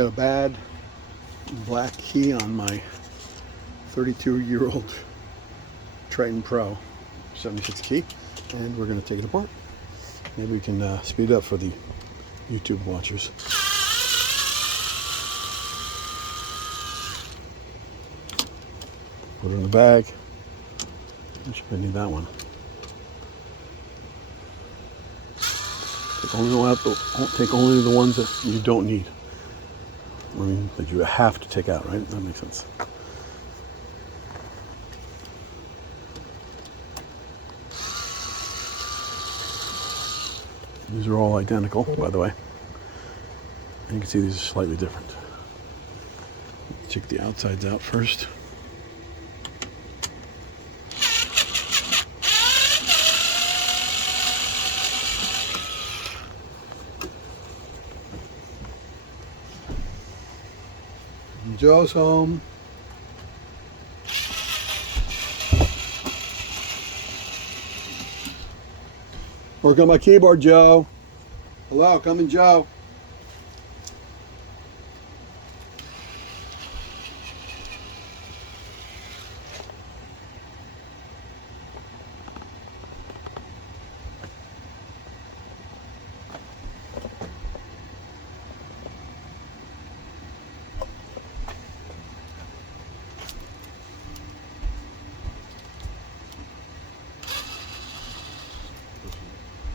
Got a bad black key on my 32-year-old TRITON Pro 76 key, and we're going to take it apart. Maybe we can speed it up for the YouTube watchers. Put it in the bag. I should need that one. Take only the ones that you don't need. I mean, that you have to take out, right? That makes sense. These are all identical, by the way. And you can see these are slightly different. Check the outsides out first. Joe's home. Work on my keyboard, Joe. Hello, coming, Joe.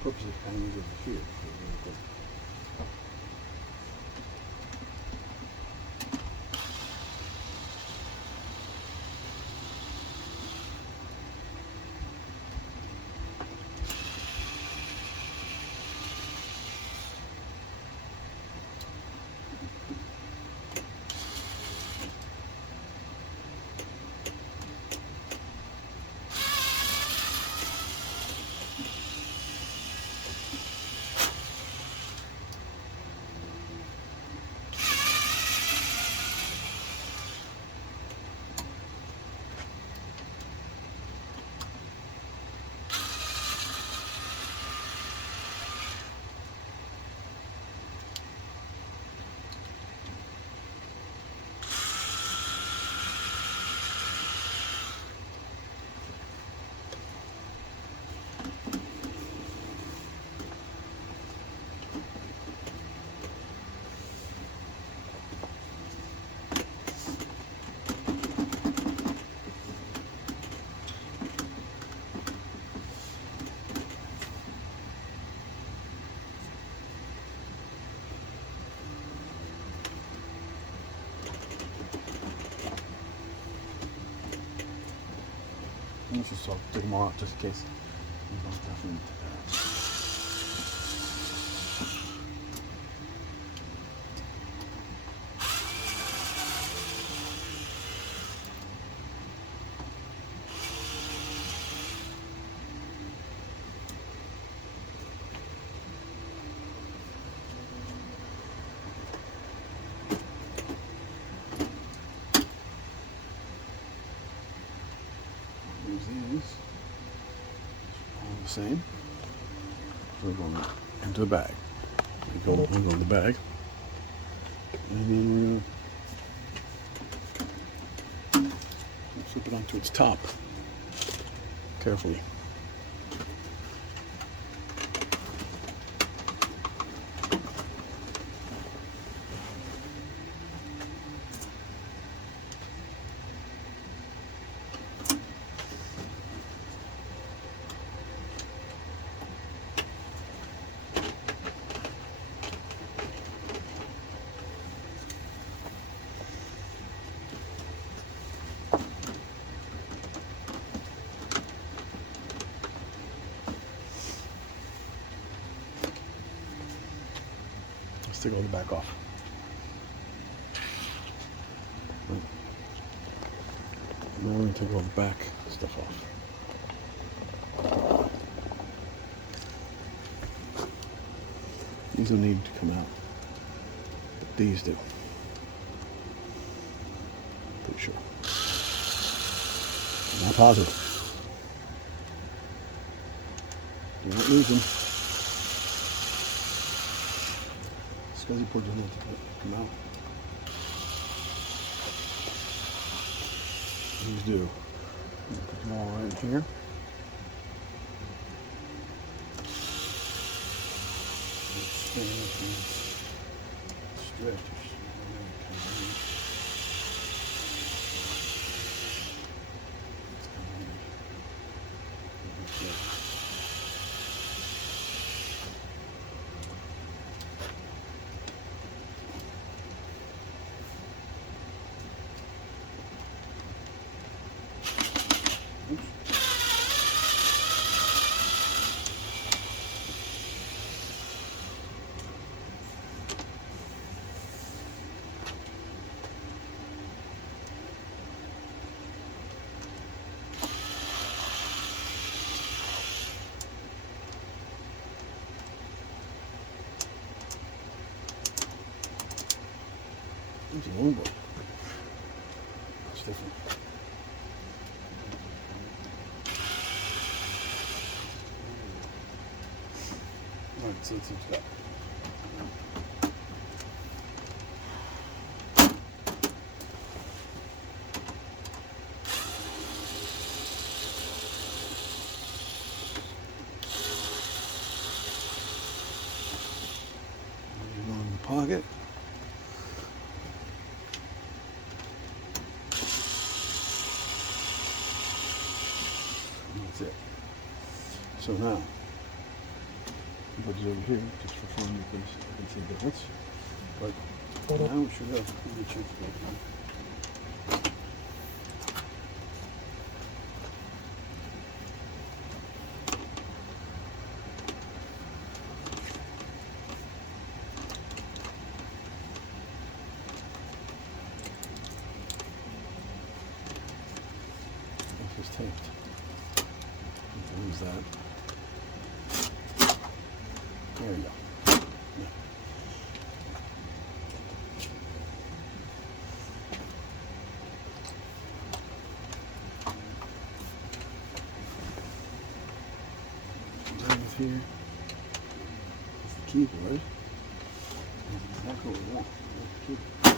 Purpose of kind of use it here. Let's just take them all out just in case. These all the same. We're going into the bag. We go in the bag, and then we're going to flip it onto its top carefully. Let's take all the back off. Right. Now we're going to take all the back stuff off. These don't need to come out, but these do. Pretty sure. Not positive. Do not lose them. Fuzzy port doesn't have to come out. these do. Put them all right here. Stretch. It's a little bit. It's different. All right, so let's see what you got. Go in the pocket. That's it. So now, put it over here just for fun because I can see the difference. But now we should have a good chance to go. This is taped. Lose that. There we go. Yeah. Down here is the keyboard. That's exactly what we want. That's the keyboard.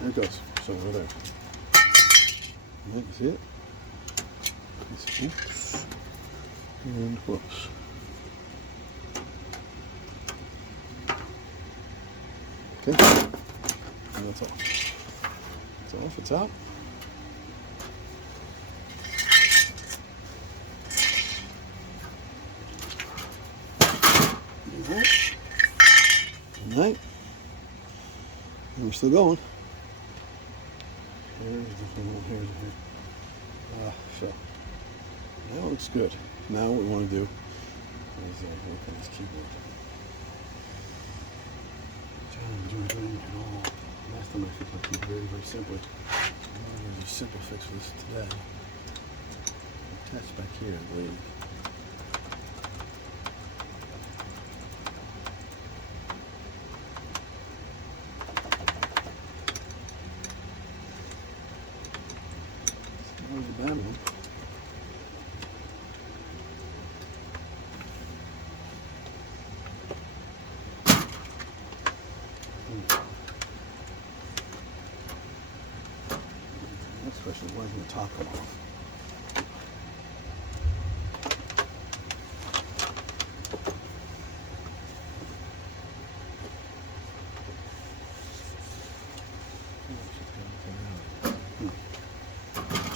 There it goes. So over there. That's it. Oops. And close. Okay. And that's all. It's off. It's out. All right. And we're still going. Here's the little hairs here. So that looks good. Now what we want to do is work on this keyboard. Doing it all. Last time I fixed my keyboard very simply. There's a simple fix for this today. Attached back here, I believe. There's a bad one. Why isn't the top come off?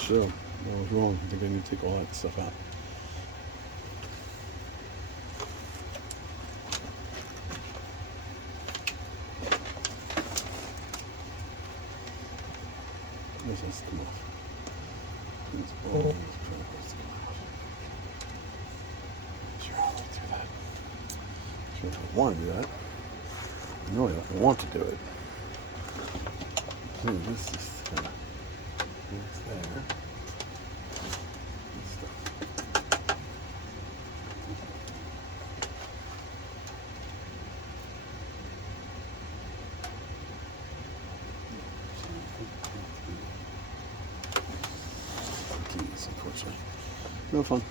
So, I was wrong. I think I need to take all that stuff out. This has to come off. It's all these particles to come off. Sure, I'll look through that. Sure, if I want to do that. No, I want to do it. So this is kind of it's there. This stuff. Keys, unfortunately. No fun.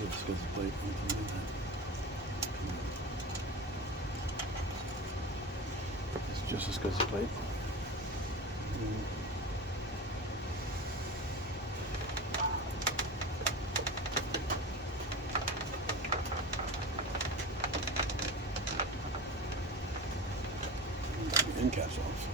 Just goes the plate. It's just as good as the plate. The end cap's off.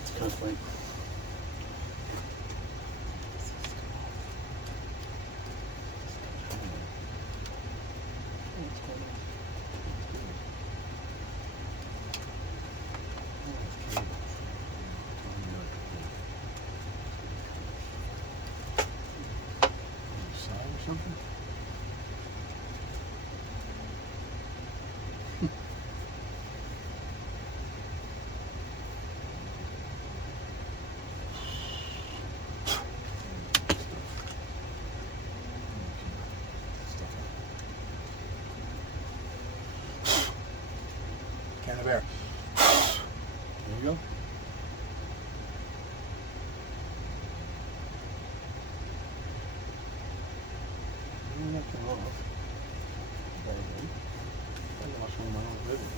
It's kind of like something. Can of air. There you go. That came off. Very good. I lost one of my own ribbon.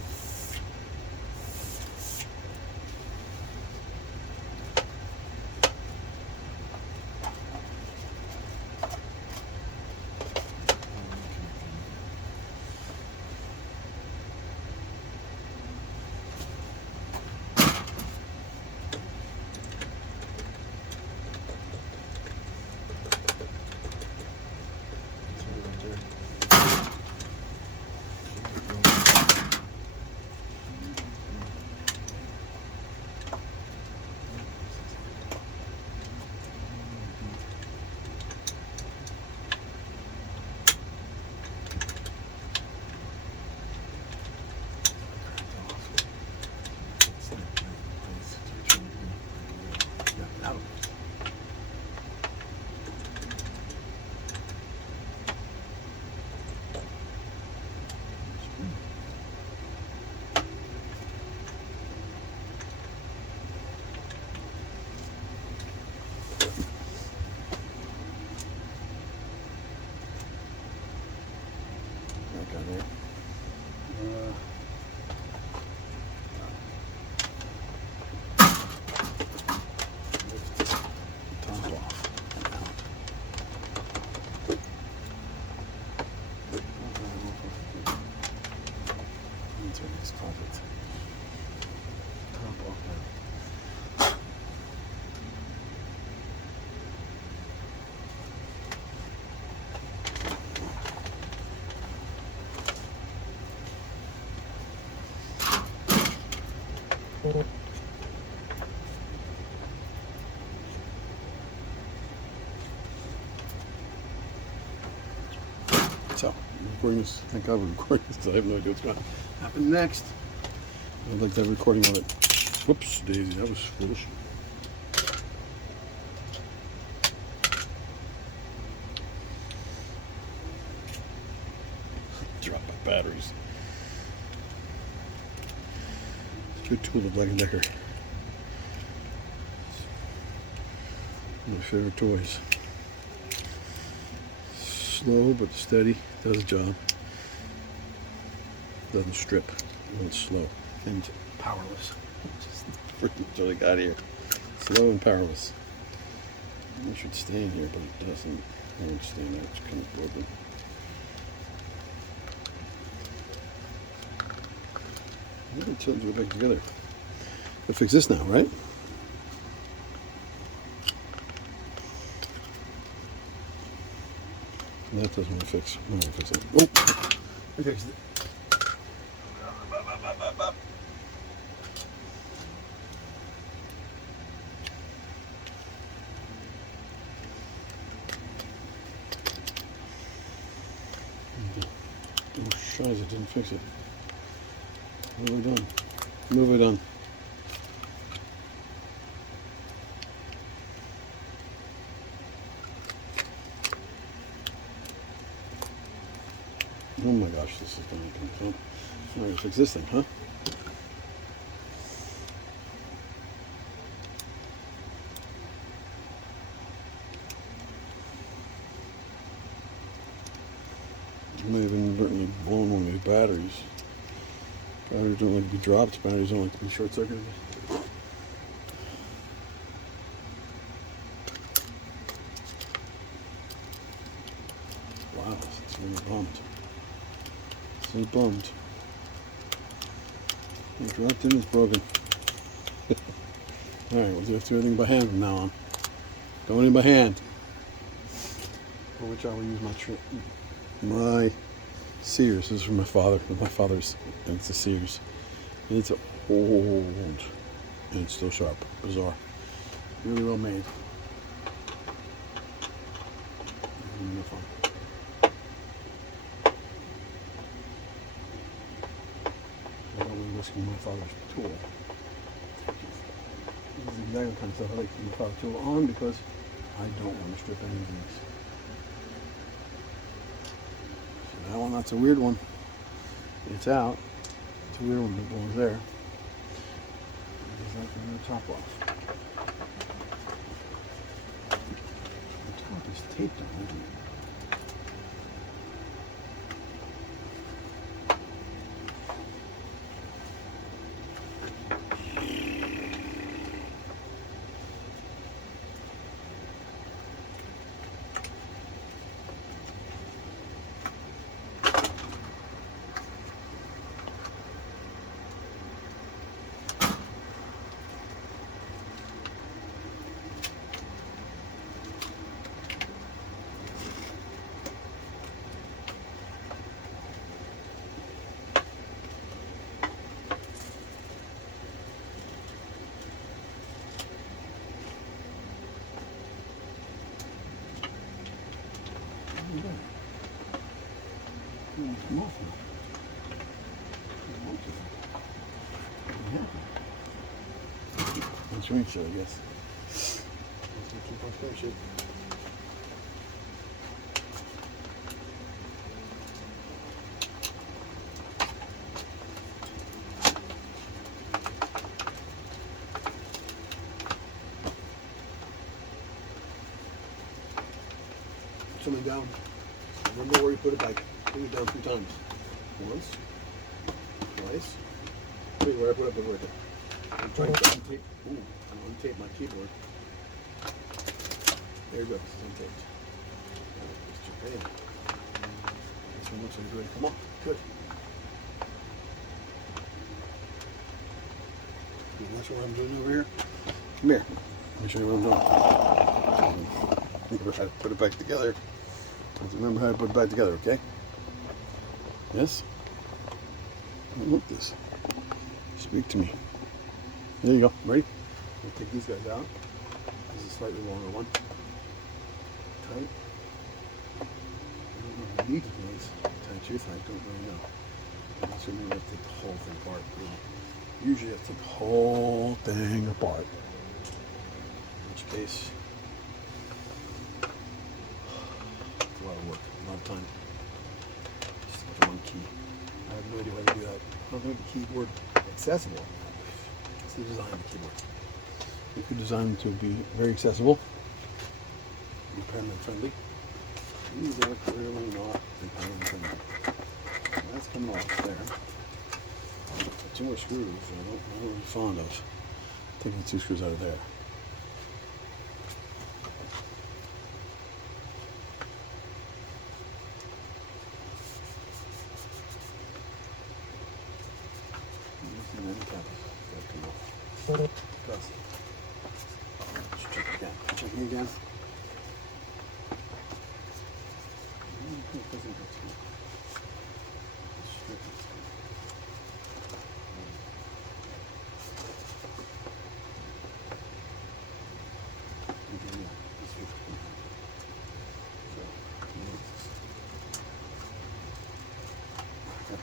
recording this. Thank God we're recording this because I have no idea what's going to happen next. I'd like that recording of it. Whoops, Daisy, that was foolish. Drop my batteries. It's a good tool, the Black & Decker. My favorite toys. Slow but steady, does the job. Doesn't strip when it's slow. And powerless. Just freaking what I got here. Slow and powerless. It should stay in here, but it doesn't. It won't stay in there. It's kind of broken. Maybe it tilts it back together. We'll fix this now, right? That doesn't want to fix. I'm going to fix it. Oh! I fixed it. Oh, shiz, it didn't fix it. What have I done? Move it on. Oh my gosh, this is going to be fun. I'm going to fix this thing, huh? I may have inadvertently blown one of these batteries. Batteries don't like to be dropped, batteries don't like to be short-circuited. Wow, it's really bummed. So bummed. It dropped in, it's broken. Alright, we'll have to do everything by hand from now on. Going in by hand. For which I will use my Sears. This is from my father. My father's, and it's a Sears. And it's old. And it's still sharp. Bizarre. Really well made. No fun. I don't want to risk my father's tool. This is exactly the kind of stuff I like to keep my father's tool on because I don't want to strip any of these. So that one, that's a weird one. It's out. It's a weird one that belongs there. It's like I'm going to top off. The top is taped on, isn't it? Come off now. Yeah. That's right, so I guess. Let's keep on spaceship. Something down. Remember where you put it back. Put it down 3 times. Once, twice. Wait, where I put it, put it right there. I'm trying to untape. Ooh, I'm untape my keyboard. There it goes. It's untaped. It's Japan. This one looks like it's ready to come off. Good. You want to show what I'm doing over here? Come here. Let me show you what I'm doing. Remember how to put it back together. Let's remember how to put it back together, okay? Yes? Look this. Speak to me. There you go. Ready? We'll take these guys out. This is a slightly longer one. Tight. I don't know if I need to do this. tooth, I don't really know. I'm assuming you have to take the whole thing apart. Usually you have to take the whole thing apart. In which case, it's a lot of work, a lot of time. Just with one key. I have no idea how to do that. I don't think the keyboard accessible. It's the design of the keyboard. You could design it to be very accessible, impairment friendly. These are clearly not impairment friendly. That's coming off there. Two more screws I'm not really fond of. Taking 2 screws out of there. Checking again.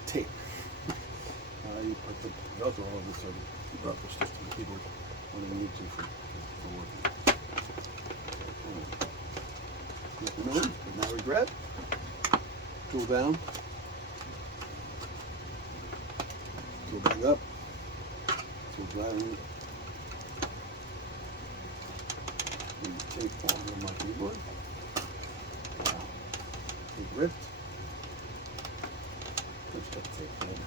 Tape. You put the Velcro all over so the rubber sticks to the keyboard when you need to for working. Nothing new, but now regret. Tool down. Tool back up. Tool down. Tape all over my keyboard. Wow. Tape ripped. Let's get the tape there.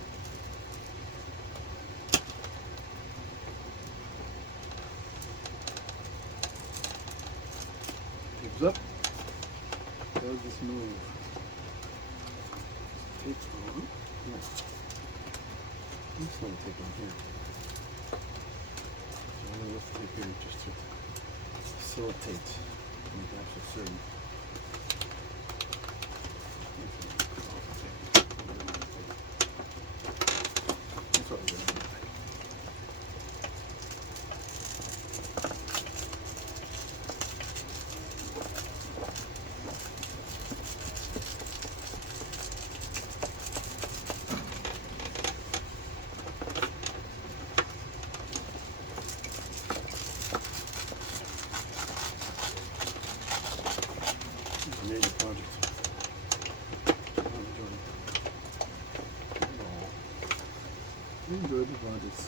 Tape's up. Does this move? Tape's on. Yeah. Let's let it tape on here. So I'm going to lift the tape here just to facilitate make absolutely certain. That's what we're going to do. Major project. Enjoy the projects.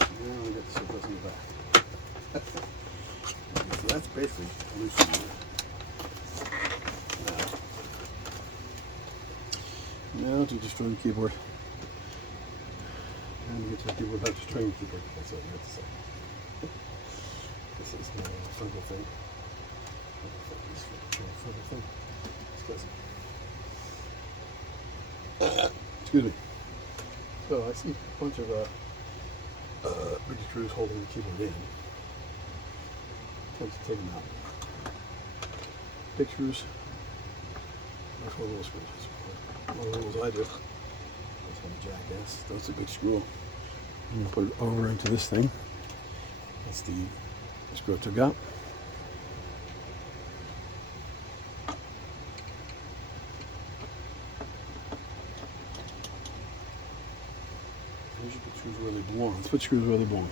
Now we got the surplus in the back. Okay, so that's basically loosened it. Now to destroy the keyboard. And we get to the keyboard without destroying the keyboard. That's what you have to say. This is the frugal thing. Excuse me. So I see a bunch of big screws holding the keyboard in. Time to take them out. Big screws. That's one of little screws. One of the rules I do. That's how the jackass. That's a big screw. I'm going to put it over into this thing. That's the screw I took out. Screws where they belong. Let's put screws where they belong.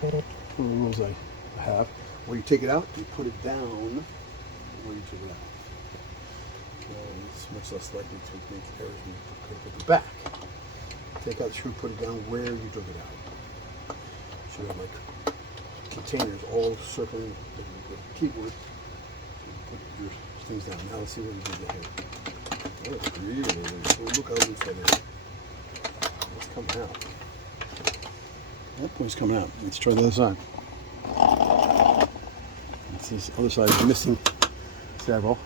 One of the rules I have. When you take it out, you put it down where you took it out. It's much less likely to make errors when you put it at the back. Take out the screw, put it down where you took it out. So you have like containers all circling the keyboard. So you put your things down. Now let's see what we do here. Oh, really? Oh, look how loose that is. It's coming out. That point's coming out. Let's try the other side. This other side is missing several.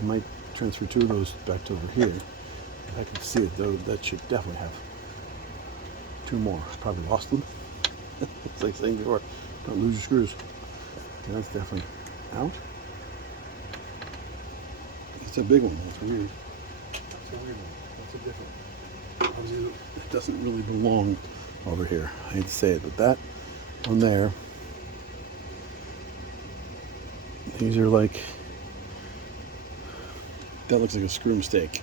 I might transfer 2 of those back to over here. If I can see it though, that should definitely have 2 more. Probably lost them. It's like saying before, don't lose your screws. Okay, that's definitely out. It's a big one. That's weird. That's a weird one. That's a different one. Obviously, it doesn't really belong over here. I hate to say it, but that one there, these are like, that looks like a screw mistake.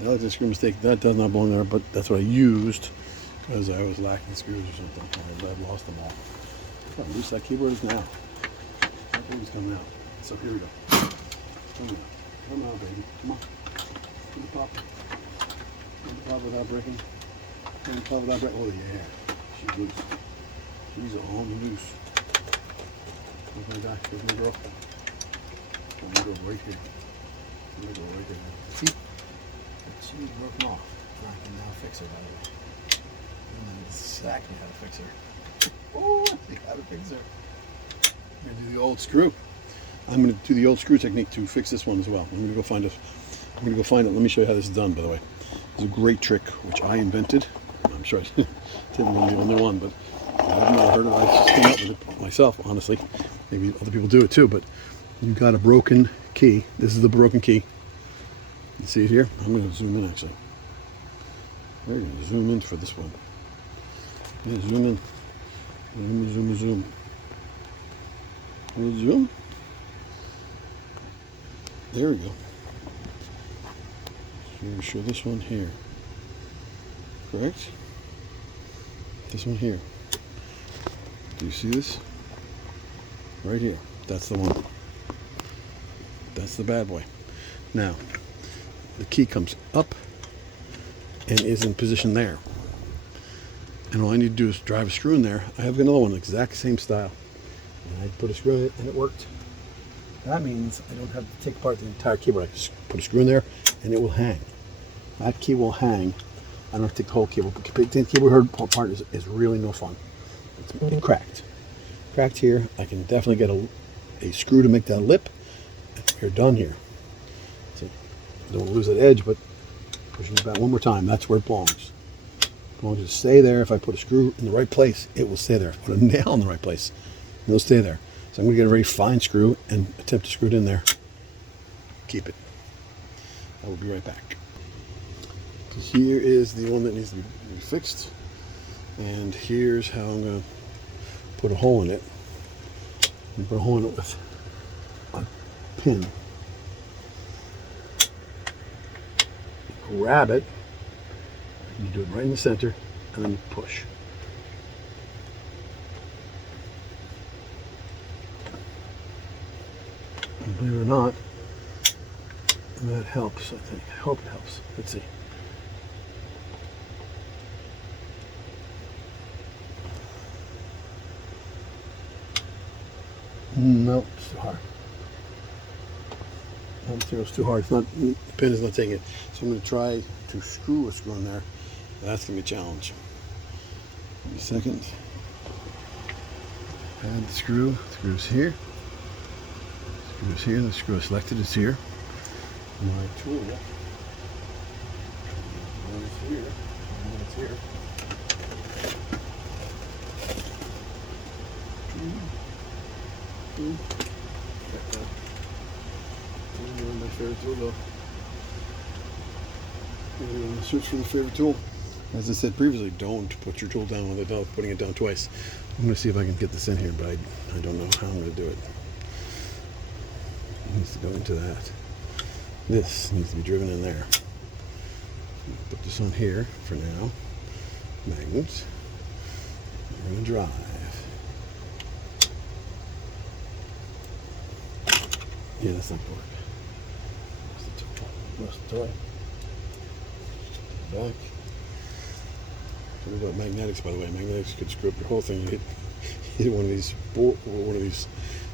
That was a screw mistake. That does not belong there, but that's what I used because I was lacking screws or something. I've lost them all. How loose that keyboard is now. That baby's coming out. So here we go. Come on. Come on, baby. Come on. Get the pop. Get the pop without breaking. Get the pop without breaking. Oh, yeah. She's loose. She's on loose. Look at that. Here's my girl. I'm going to go right here. I'm going to go right there. See? She's broken off. I can now fix her, by the way. I know exactly how to fix her. Oh, I see how to fix her. I'm going to do the old screw. I'm going to do the old screw technique to fix this one as well. I'm going to go find it. I'm going to go find it. Let me show you how this is done, by the way. It's a great trick, which I invented. I'm sure I didn't want to be the only one, but I've never heard of it. I just came up with it myself, honestly. Maybe other people do it too, but you've got a broken key. This is the broken key. You see it here? I'm going to zoom in, actually. We're going to zoom in for this one. Yeah, zoom in. Zoom. We'll zoom. There we go. So we'll show this one here. Correct? This one here. Do you see this? Right here. That's the one. That's the bad boy. Now, the key comes up and is in position there. And all I need to do is drive a screw in there. I have another one, exact same style. And I put a screw in it and it worked. That means I don't have to take apart the entire keyboard. I just put a screw in there and it will hang. That key will hang. I don't have to take the whole keyboard. Taking the keyboard apart is really no fun. It cracked. Cracked here. I can definitely get a screw to make that lip. We're done here. So don't lose that edge, but pushing it back one more time. That's where it belongs. It belongs to stay there. If I put a screw in the right place, it will stay there. If I put a nail in the right place, it'll stay there. So I'm going to get a very fine screw and attempt to screw it in there. Keep it. I will be right back. So here is the one that needs to be fixed. And here's how I'm going to put a hole in it. And put a hole in it with a pin. Grab it. You do it right in the center, and then you push. And believe it or not, that helps, I think. I hope it helps. Let's see. Nope, it's too hard. It's too hard. It's not, the pin is not taking it. So I'm going to try to screw a screw in there. That's going to be a challenge. Give me a second. Add the screw. The screw's here. The screw's here. The screw is selected. It's here. My tool. It's here. It's here. My favorite tool though. Search for the favorite tool. As I said previously, don't put your tool down without putting it down twice. I'm going to see if I can get this in here, but I don't know how I'm going to do it. It needs to go into that. This needs to be driven in there. Put this on here for now. Magnets. We're going to drive. Yeah, that's not going to work. That's the toy. Back. What about magnetics, by the way? Magnetics could screw up your whole thing. You hit one of these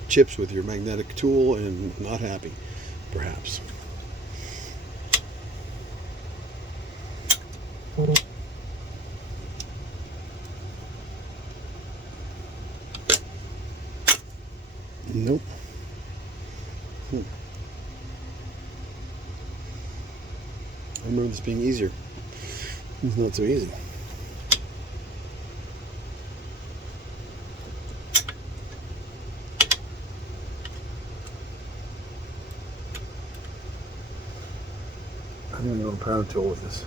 chips with your magnetic tool and not happy, perhaps. Nope. I remember this being easier. It's not so easy. I'm going to go power tool with this.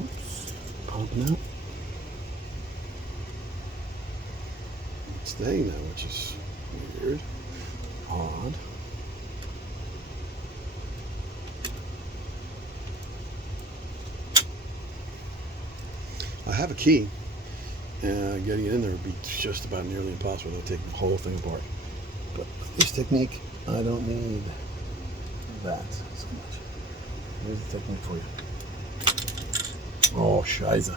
Oops. Popping out. It's staying now, which is weird. Odd. I have a key. Getting it in there would be just about nearly impossible without taking the whole thing apart. But with this technique, I don't need that so much. Here's the technique for you. Oh, Shiza.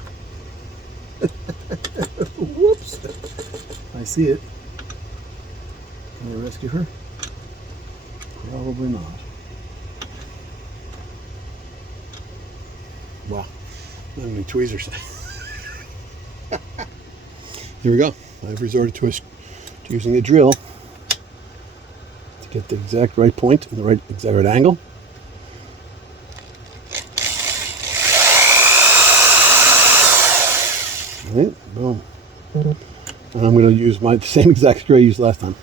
Whoops. I see it. Can I rescue her? Probably not. Wow. Not many tweezers. Here we go. I've resorted to using a drill to get the exact right point and the exact right angle. All right, boom. And I'm going to use the same exact screw I used last time.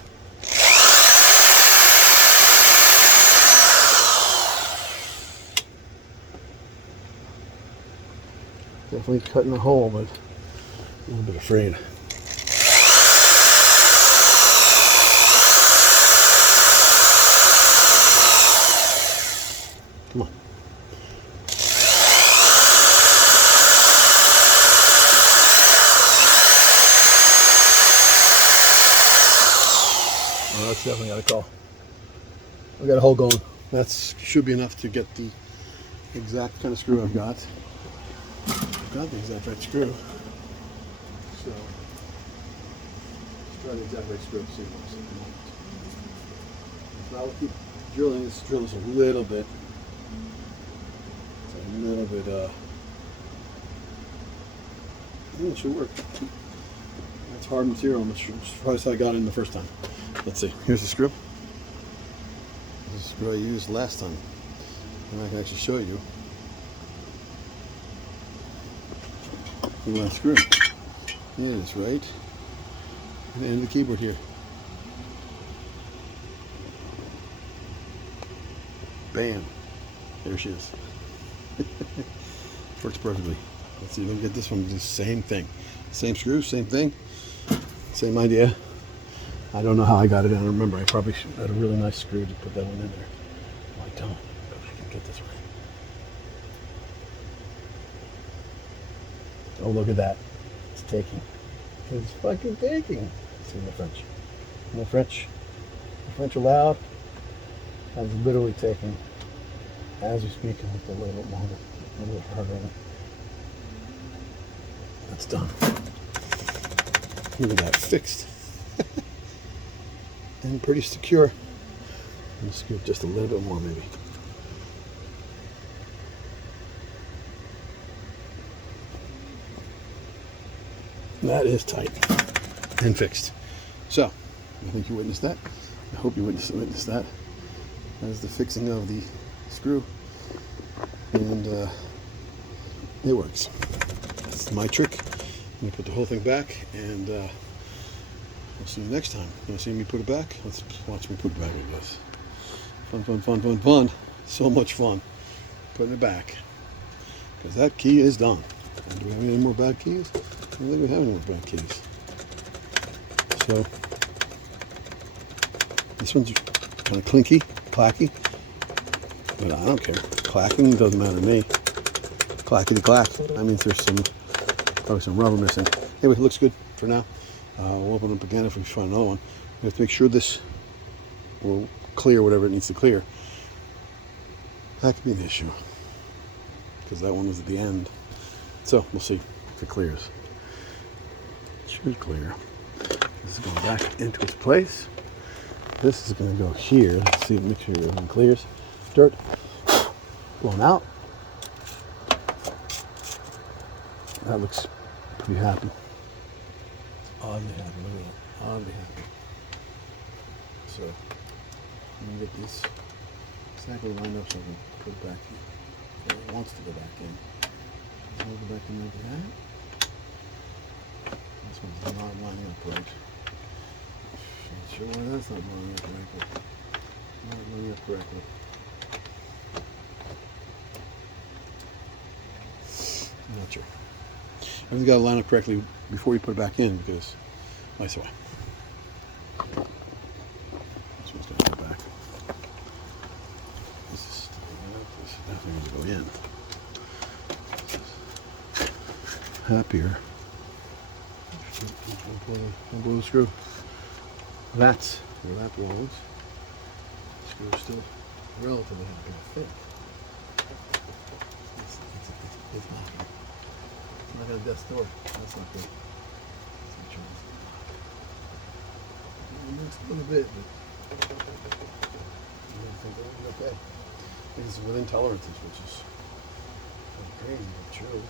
Definitely cutting a hole, but a little bit afraid. Come on. Oh, that's definitely got a call. I got a hole going. That should be enough to get the exact kind of screw I've got. I've got the exact right screw. So let's try the exact right screw. See what it's like. Now we'll keep drilling. Let's drill this a little bit. It's a little bit. It should work. That's hard material. I'm surprised I got it in the first time. Let's see. Here's the screw. This is the screw I used last time, and I can actually show you. The last screw. It is right at the end of the keyboard here. Bam. There she is. Works perfectly. Let's see if we can get this one to do the same thing. Same screw, same thing. Same idea. I don't know how I got it in. I remember I probably had a really nice screw to put that one in there. I don't. But I can get this right. Oh, look at that. It's taking. It's fucking taking. It's in the French. In the French are loud. I'm literally taking as we speak and with a little bit longer, a little harder. That's done. Look at that, fixed. And pretty secure. I'm just give it just a little bit more maybe. That is tight and fixed. So, I think you witnessed that. I hope you witnessed that. That's the fixing of the screw, and it works. That's my trick. I'm gonna put the whole thing back, and we'll see you next time. You wanna see me put it back? Let's watch me put it back, I guess. Fun, fun, fun, fun, fun. So much fun putting it back, because that key is done. And do we have any more bad keys? I don't think we have any more bad keys. So this one's kind of clinky, clacky, but I don't care. Clacking doesn't matter to me. Clackety clack. That means there's probably some rubber missing. Anyway, it looks good for now. We'll open it up again if we find another one. We have to make sure this will clear whatever it needs to clear. That could be an issue, because that one was at the end. So we'll see if it clears. It should clear. This is going back into its place. This is going to go here. Let's see, make sure everything clears. Dirt blown out. That looks pretty happy. It's oddly happy. Look at that. Oddly happy. So I'm going to get this exactly lined up so I can put it back in. So it wants to go back in. So I'll go back in like that. This one's not lining up right. Not sure why that's not lining up right, but not lining up correctly. I'm not sure. Everything's got to line up correctly before you put it back in, because nice way. This one's going to go back. This is definitely going to go in. happier. Don't blow the screw. That's where that belongs. The screw is still relatively happy, I think. It's not. It's not got a death's door. That's not good. Let's make sure this it moves a little bit, but I think it's okay. I think it's within tolerances, which is kind of crazy, but true.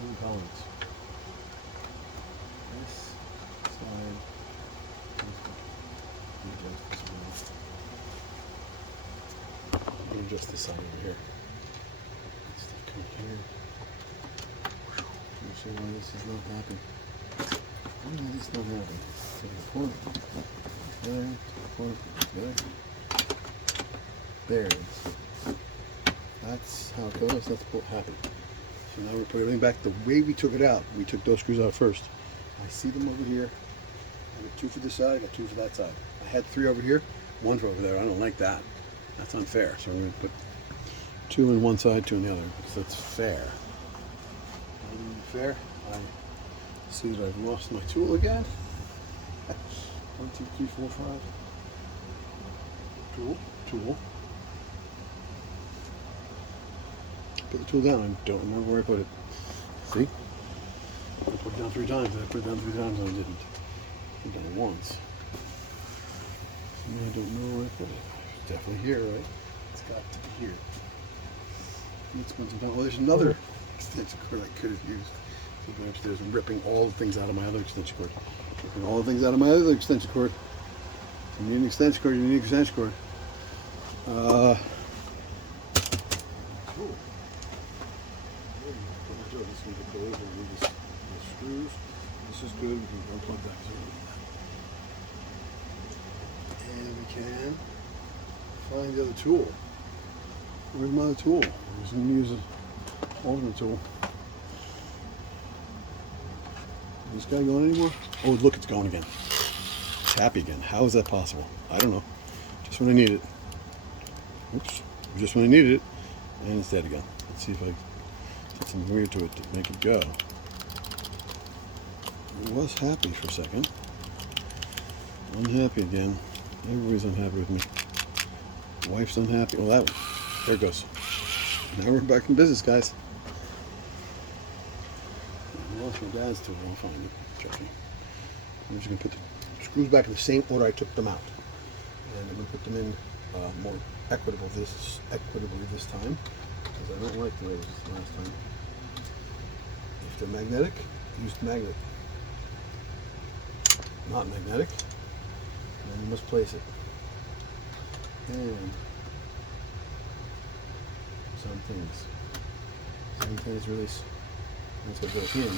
Within tolerance. This side. Adjust this one. Let me adjust this side over here. Stuff come here. Let me show you why this is not happy. Why is this not happy? Take the point. There. Point. There. There it is. That's how it goes. That's happy. So now we put everything back the way we took it out. We took those screws out first. I see them over here. I got 2 for this side, I got 2 for that side. I had 3 over here, 1 for over there. I don't like that. That's unfair. So I'm going to put 2 on one side, 2 on the other, because that's fair. Fair. I see that I've lost my tool again. 1, 2, 3, 4, 5. Tool. Put the tool down. I don't remember where I put it. See? I put it down 3 times. I put it down 3 times and I didn't. I put it down once. I don't know where I put it. It's definitely here, right? It's got to be here. Let's spend some time. Oh, there's another extension cord I could have used. So going upstairs and ripping all the things out of my other extension cord. Ripping all the things out of my other extension cord. You need an extension cord, you need an extension cord. Cool. This one could go over and the screws. This is good. We can unplug that. And we can find the other tool. Where's my other tool? I was going to use an alternate tool. Is this guy going anymore? Oh, look, it's going again. It's happy again. How is that possible? I don't know. Just when I need it. Oops. Just when I needed it. And it's dead again. Let's see if I get something weird to it to make it go. It was happy for a second. Unhappy again. Everybody's unhappy with me. Wife's unhappy. Well, there it goes. Now we're back in business, guys. I lost my dad's tool. I'll find it. Trust me. I'm just going to put the screws back in the same order I took them out. And I'm going to put them in more equitably this time. Because I don't like the way it was last time. If they're magnetic, use the magnet. Not magnetic, then you must place it. And some things release. That's what goes in.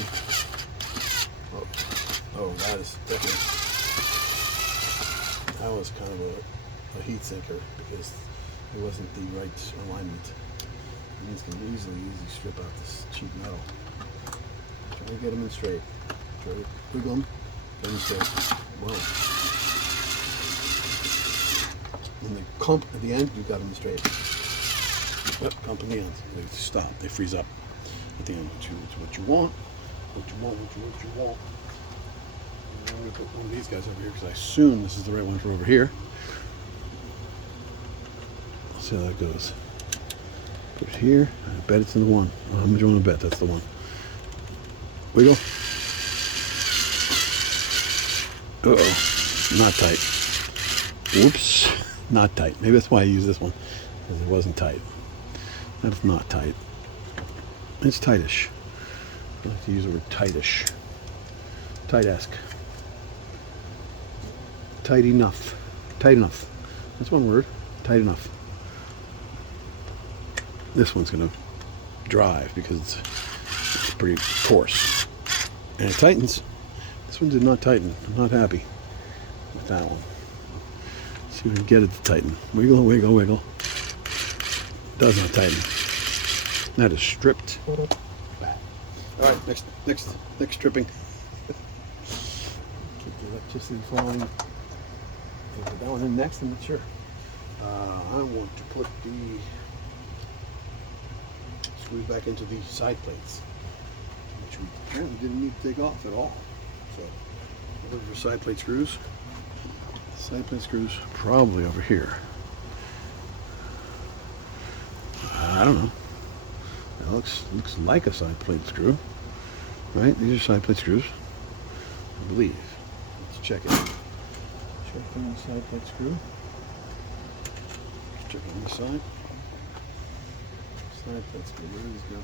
Oh, that is definitely, that was kind of a heat sinker because it wasn't the right alignment. And this can easily strip out this cheap metal. Try to get them in straight. Try to wiggle them. Then straight. Whoa. When they clump at the end, you've got them straight. Yep, clump at the end. They stop. They freeze up at the end. It's what you want. What you want. And I'm going to put one of these guys over here because I assume this is the right one for over here. Let's see how that goes. Put it here. I bet it's in the one. How much you want to bet? That's the one. Wiggle. Uh-oh. Not tight. Whoops. Not tight. Maybe that's why I use this one. Because it wasn't tight. That's not tight. It's tightish. I like to use the word tightish. Tight-esque. Tight enough. Tight enough. That's one word. Tight enough. This one's going to drive because it's pretty coarse. And it tightens. This one did not tighten. I'm not happy with that one. Let's see if we can get it to tighten. Wiggle, wiggle, wiggle. Does not tighten. That is stripped back. All right, next stripping. Keep the electricity flowing. Put that one in next. I'm not sure. I want to put the screws back into the side plates. which we apparently didn't need to take off at all. So, looking for side plate screws. Side plate screws probably over here. I don't know. It looks like a side plate screw, right? These are side plate screws, I believe. Let's check it. Check on the side plate screw. Let's check on this side. Side plate screw. Where does it go?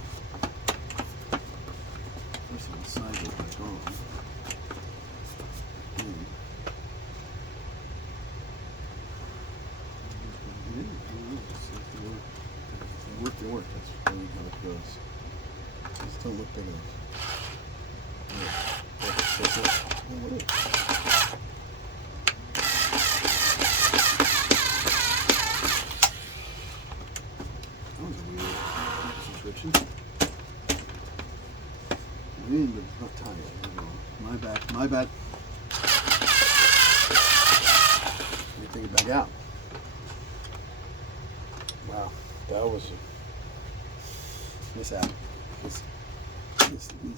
First of all, side plate back on. They work. That's really how it goes. These don't look big enough. What is? That was a weird subscription. But it's not tired. My bad. Let me take it back out. Wow, that was a mishap. This needs to be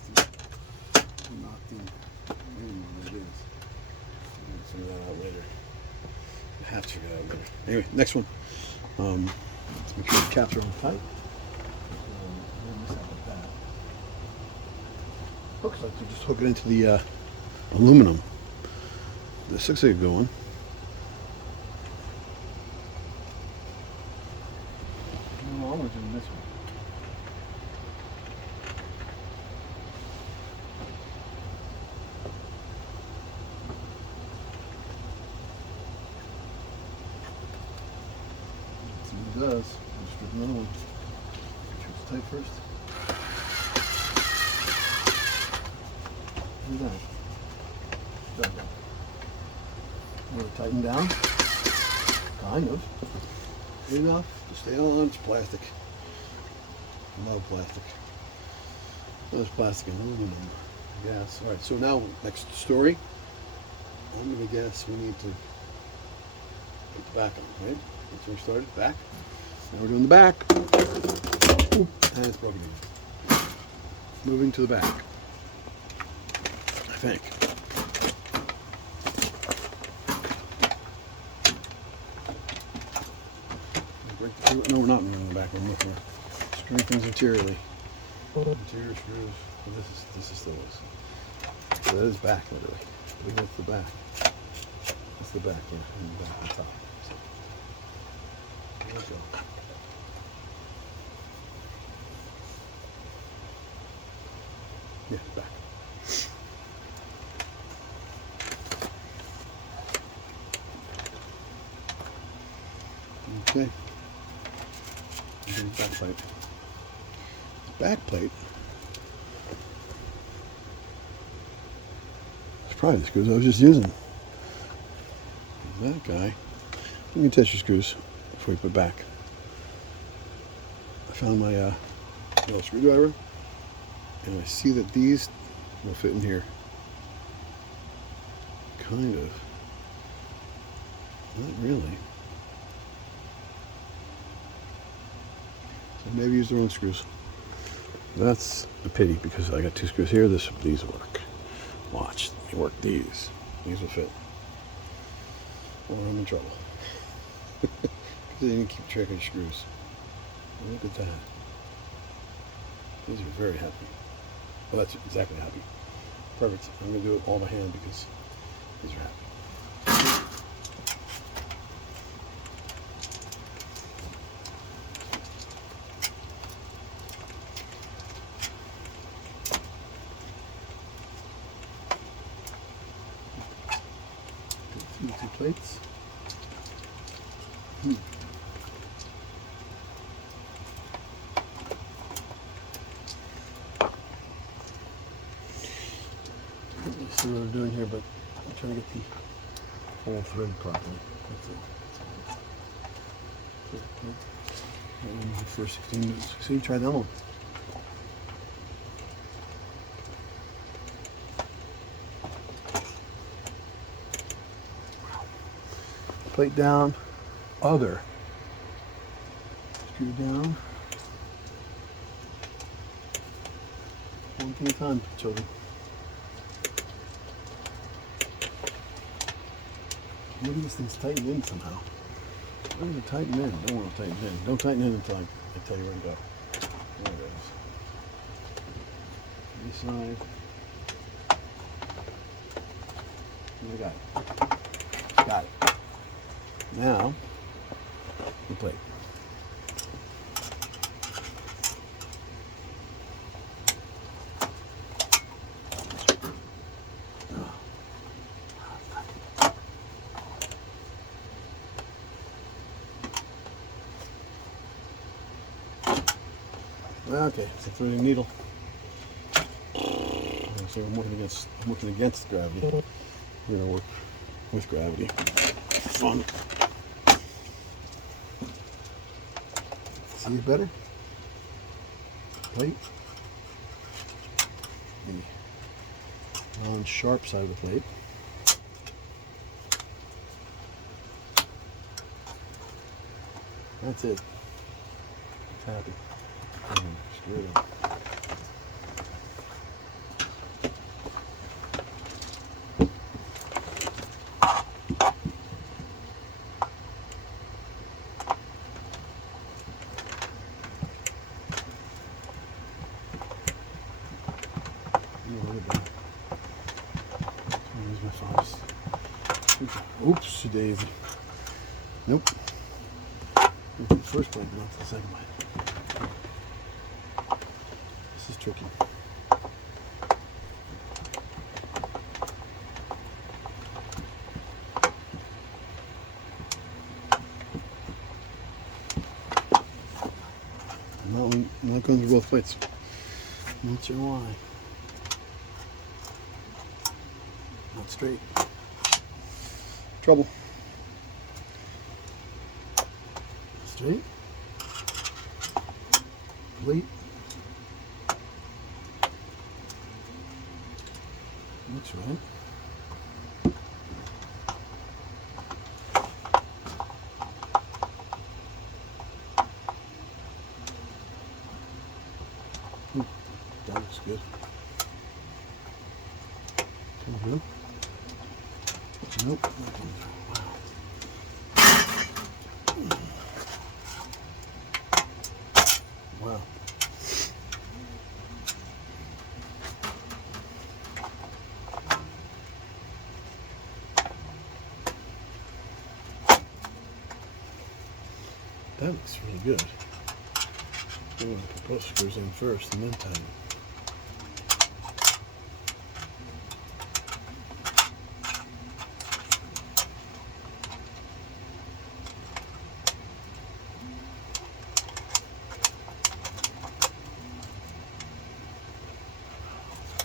knocked in. I don't even know what it is. I'm going to figure that out later. I have to figure that out later. Anyway, next one. Let's make sure the caps are on tight. Looks like you just hook it into the aluminum. This looks like a good one. No, I'm going to do this one. Let's see what it does. Let's strip another one. Make sure it's tight first. Look at that. A little tightened down. Kind of. Enough to stay on. It's plastic. No plastic. There's plastic and aluminum. Yes. Alright, so now next story. I'm going to guess we need to put the back on, right? That's where we started. Back. Now we're doing the back. Ooh, and it's broken again. Moving to the back. I think. No, we're not moving the back. We're moving. Screwing things interiorly. Interior screws. Well, this is still is. So that is back, literally. I think that's the back. That's the back, yeah. And the back on top. So, there we go. Yeah, back. Okay. Back plate. Back plate. It's probably the screws I was just using. That guy. Let me test your screws before you put back. I found my little screwdriver, and I see that these will fit in here. Kind of. Not really. So maybe use the wrong screws. That's a pity because I got two screws here. These work. Watch, you work these. These will fit. Or I'm in trouble. Because they didn't keep track of your screws. Look at that. These are very happy. Well, that's exactly happy. Perfect. I'm going to do it all by hand because these are happy. Two plates. See what I'm doing here, but I'm trying to get the whole thread properly. That's it. And the first 16 minutes. So you try that one. Plate down, other, screw down, 1 Anytime, children. Maybe this thing's tightened in somehow. We're going to tighten in. Don't want to tighten in. Don't tighten in until I tell you where to go. There it is. This side. We got it. Got it. Now, the plate. Okay, so through the needle. So I'm working against gravity. We're gonna work with gravity. Fun. See it better? Plate. The non-sharp side of the plate. That's it. It's happy. Screw it up. Where's my files? Oops, daisy. Nope. The first plate, not the second plate. This is tricky. I'm not going through both plates. Not sure why. Not straight. Trouble. Straight. Plate. Looks right. That looks good. Come through. Nope, not coming through. Wow. Wow. That looks really good. I'm going to put both screws in first and then tighten.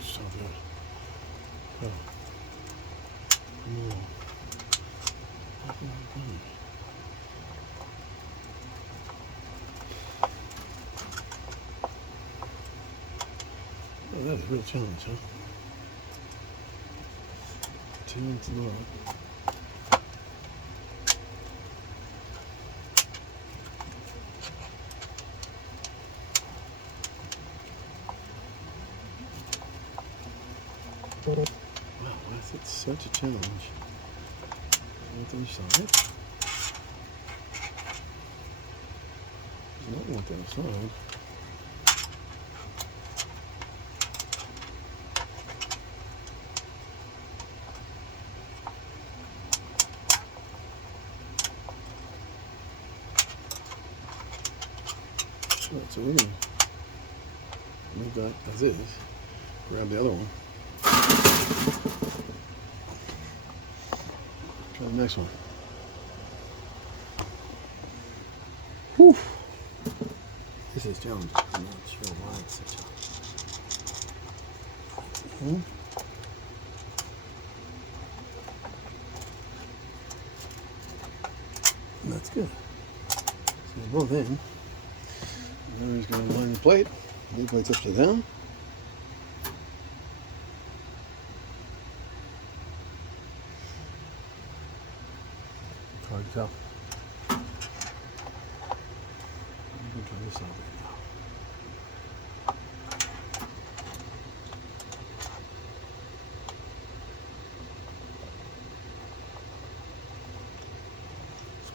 So good. Oh. No. Oh, that is a real challenge, huh? 2 inches long. Wow, that's such a challenge. What's on the side? There's not one on the side. Right, so we're going to leave that as is. Grab the other one. Try the next one. Whew. This is challenging. I'm not sure why it's so challenging. That's good. So they're both in. Now he's going to line the plate. The plate's upside down. Hard to tell. I'm going to try this out right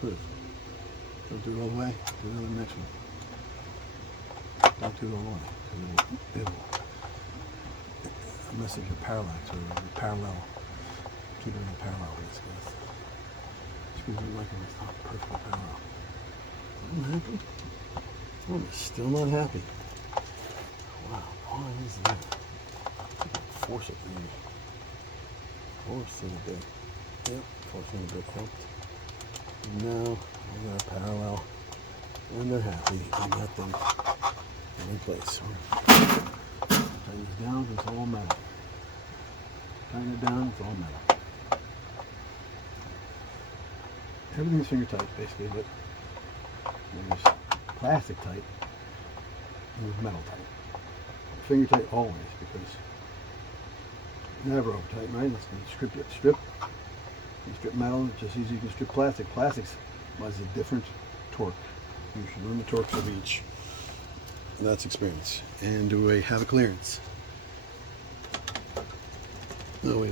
smooth. Don't do it all the way. Do it on the next one. Don't do it all the way. It'll mess up your parallax or your parallel. Keep it in parallel basically. Screws are like it's not perfectly parallel. I'm happy. I'm still not happy. Wow, why is that? Force it maybe. Force it a bit. Yep, forcing a bit helped. And now we got a parallel. And they're happy. And that thing in place. Tighten this down, it's all metal. Tighten it down, it's all metal. Everything's finger tight basically, but there's plastic tight and there's metal tight. Finger tight always, because never over tight, right? That's going to strip you. You strip metal, it's just easy. You can strip plastic. Plastics has a different torque. You should learn the torques of each. And that's experience. And do we have a clearance? No, we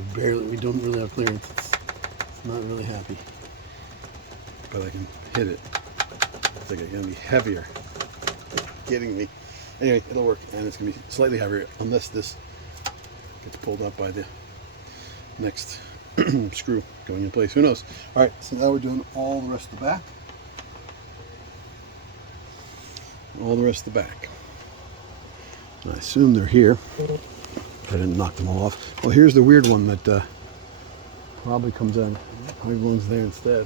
don't really have clearance. It's not really happy. But I can hit it. I think it's going to be heavier. Getting me. Anyway, it'll work, and it's going to be slightly heavier unless this gets pulled up by the next screw going in place. Who knows? All right, so now we're doing all the rest of the back. All the rest of the back. I assume they're here. I didn't knock them all off. Well, here's the weird one that probably comes out. Everyone's there instead.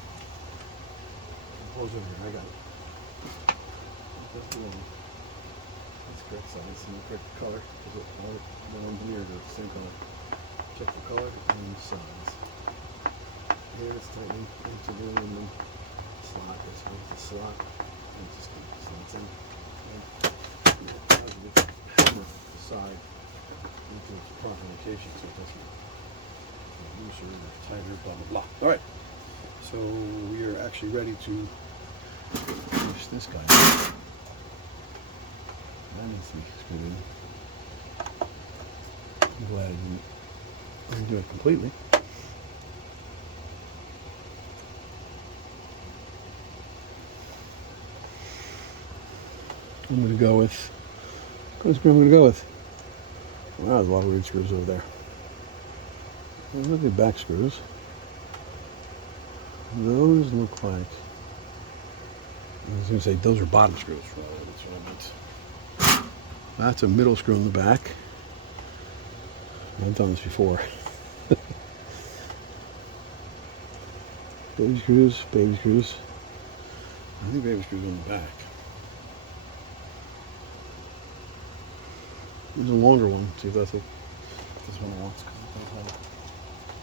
Over here. I got it. That's the one. That's the correct size and the correct color. Because all the ones here are the same color. Check the color and size. Here it's tightening into the aluminum slot. This one's the slot. And just slots in. And hammer the side into its proper location so it doesn't get looser or tighter, blah blah blah. Alright. So we are actually ready to push this guy. That needs to be screwed in. I'm glad I didn't do it completely. I'm going to go with, what screw I'm going to go with? Wow, there's a lot of weird screws over there. Look at the back screws. Those look like, I was going to say those are bottom screws. That's what I meant. That's a middle screw in the back. I've done this before. Baby screws, baby screws. I think baby screws on the back. There's a longer one. See if that's what this one wants, because it does have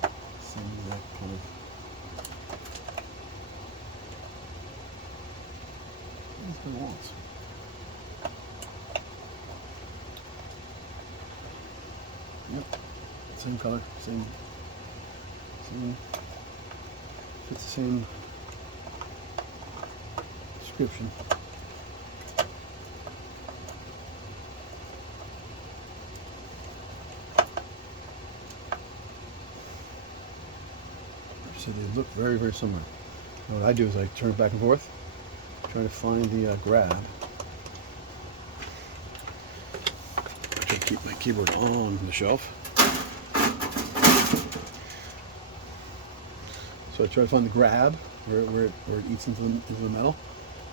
the same exact kind of. That's what it wants. Yep. Same color, same. It's the same description. So they look very, very similar. And what I do is I turn it back and forth, try to find the grab. I try to keep my keyboard on the shelf. So I try to find the grab where it eats into the metal,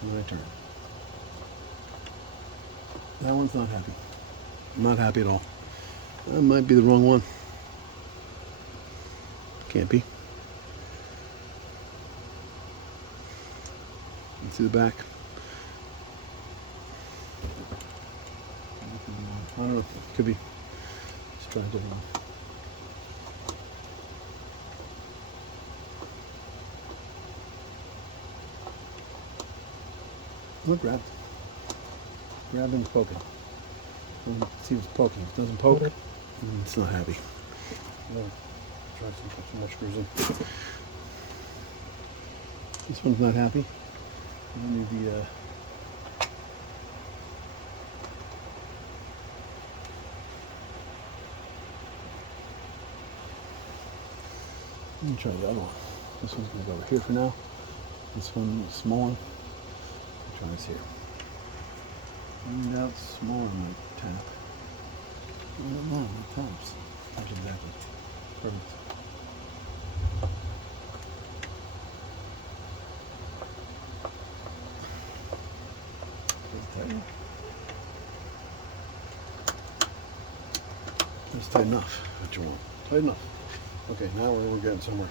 and then I turn. That one's not happy. Not happy at all. That might be the wrong one. Can't be. See the back. I don't know. Could be. Let's try a different one. Look, grab. Grab and poke it. See if it's poking. If it doesn't poke, it's not happy. Try some more screws in. This one's not happy. I need the let me try the other one. This one's going to go over here for now. This one, the small one. Try this here. Find out smaller might tap. I don't know, it taps. Not exactly. Perfect. That's tight enough. What you want? Tight enough. Okay, now we're getting somewhere.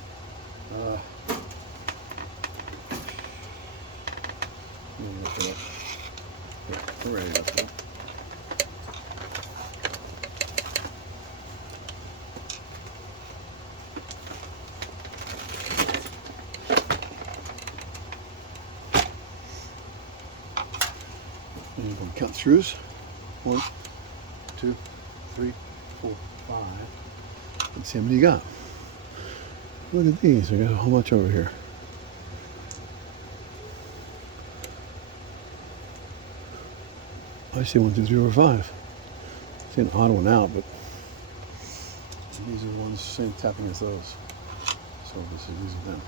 Lift it up. Yeah, we're ready to lift it up. And you can count screws. 1, 2, 3, 4, 5. Let's see how many you got. Look at these. I got a whole bunch over here. I see 1, 2, 3, 4, 5. I see an odd one out, but these are the ones same tapping as those. So this is using them.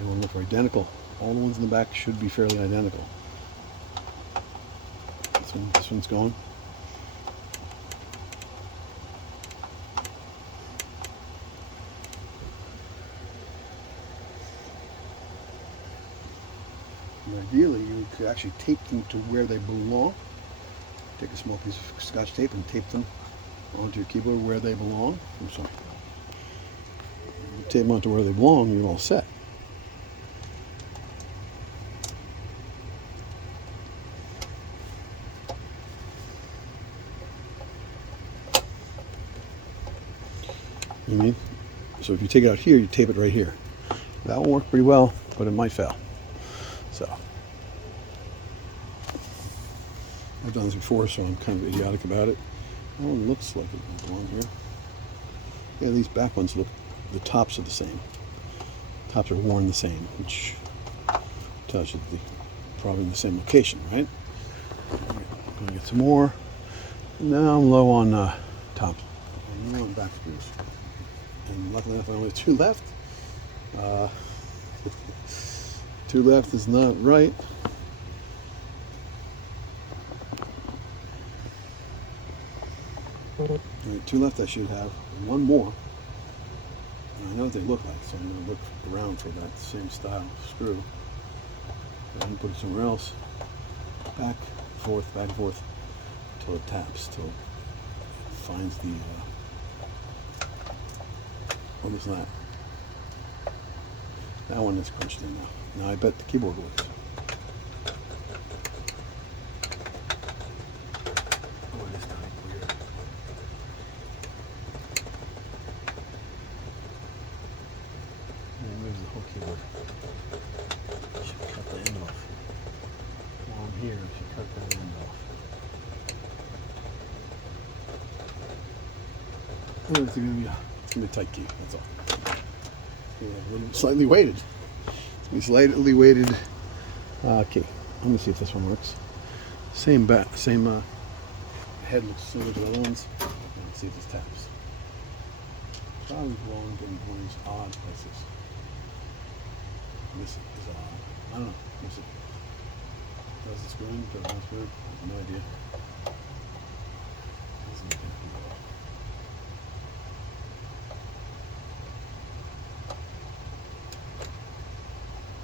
You want to look for identical. All the ones in the back should be fairly identical. This one's going. And ideally, you could actually tape them to where they belong. Take a small piece of Scotch tape and tape them onto your keyboard where they belong. I'm sorry. You tape them onto where they belong, you're all set. You know what I mean? So if you take it out here, you tape it right here. That will work pretty well, but it might fail. So I've done this before, so I'm kind of idiotic about it. That one looks like it belongs here. Yeah, these back ones look, the tops are the same. Tops are worn the same, which tells you they're probably in the same location, right? I'm gonna get some more. Now I'm low on tops. I'm low on back screws. And luckily enough, I only have 2 left. 2 left is not right. All right, 2 left I should have. And 1 more. And I know what they look like, so I'm going to look around for that same style screw. And put it somewhere else. Back and forth, until it taps, till it finds the. What is that? That one is crunched in now. Now I bet the keyboard works. Oh, it is tight. Weird. And there's the whole keyboard. I should cut the end off. While I'm here, I should cut that end off. Oh, it's gonna be a tight key, that's all. A little slightly weighted. It's gonna be slightly weighted key. I'm gonna see if this one works. Same head looks similar to the other ones. Let's see if this taps. Probably belong in one of these odd places. This is odd. I don't know. Let's see. Does this screw in? Does it not screw in? I have no idea.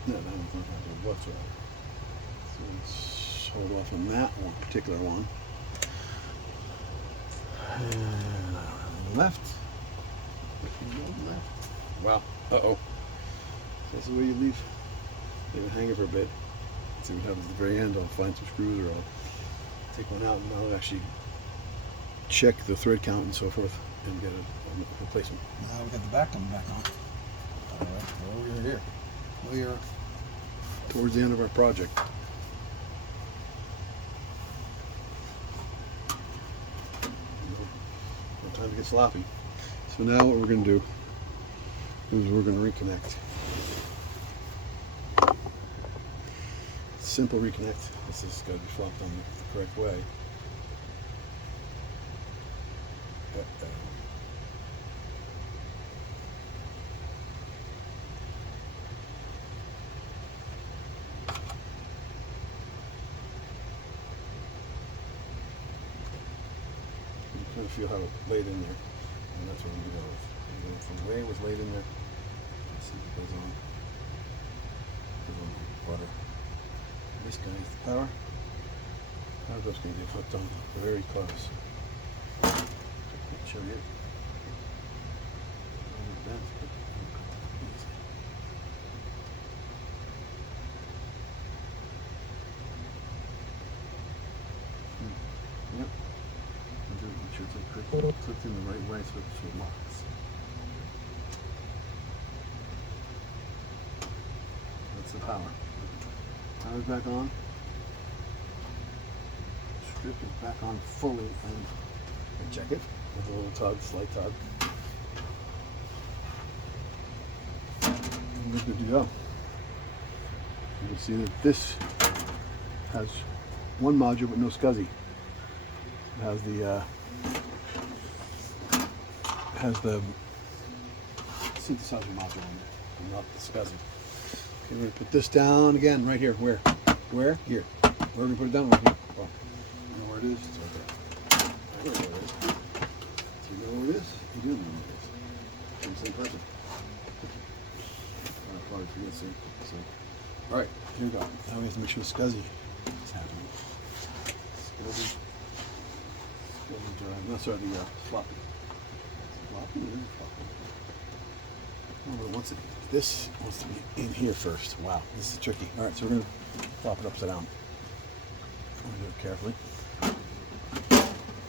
No, that one's not going to do whatsoever. So let's hold off on that one, particular one. And left. Wow. Uh-oh. That's the way you leave it hanging for a bit. Let's see what happens at the very end. I'll find some screws, or I'll take one out and I'll actually check the thread count and so forth and get a replacement. Now we got the back coming back on. All right, well, we're here. We are towards the end of our project. No time to get sloppy. So now what we're going to do is we're going to reconnect. Simple reconnect. This is going to be flopped on the correct way. feel how it laid in there. And that's what I'm going to go with. From the way it was laid in there, let's see if it goes on. Goes on like butter. This guy is the power. Power goes going to get hooked on very close. Show you. Yep. Make sure it's clicked in the right way so it locks. That's the power. Power's back on. Strip is back on fully, and check it with a little tug, slight tug. And we're good to go. You can see that this has one module but no SCSI. It has the synthesizer module on it, and not the SCSI. Okay, we're going to put this down again right here. Where? Where? Here. We're going to put it down right here. Well, you know where it is? It's right there. I know where it is. Do you know where it is? You do know where it is. I'm the same person. Probably forget to see. All right, here we go. Now we have to make sure the SCSI is happening. SCSI drive. No, sorry, the floppy. Floppy? It is floppy. Oh, but it wants it. This wants to be in here first. Wow, this is tricky. All right, so we're going to flop it upside down. I'm going to do it carefully.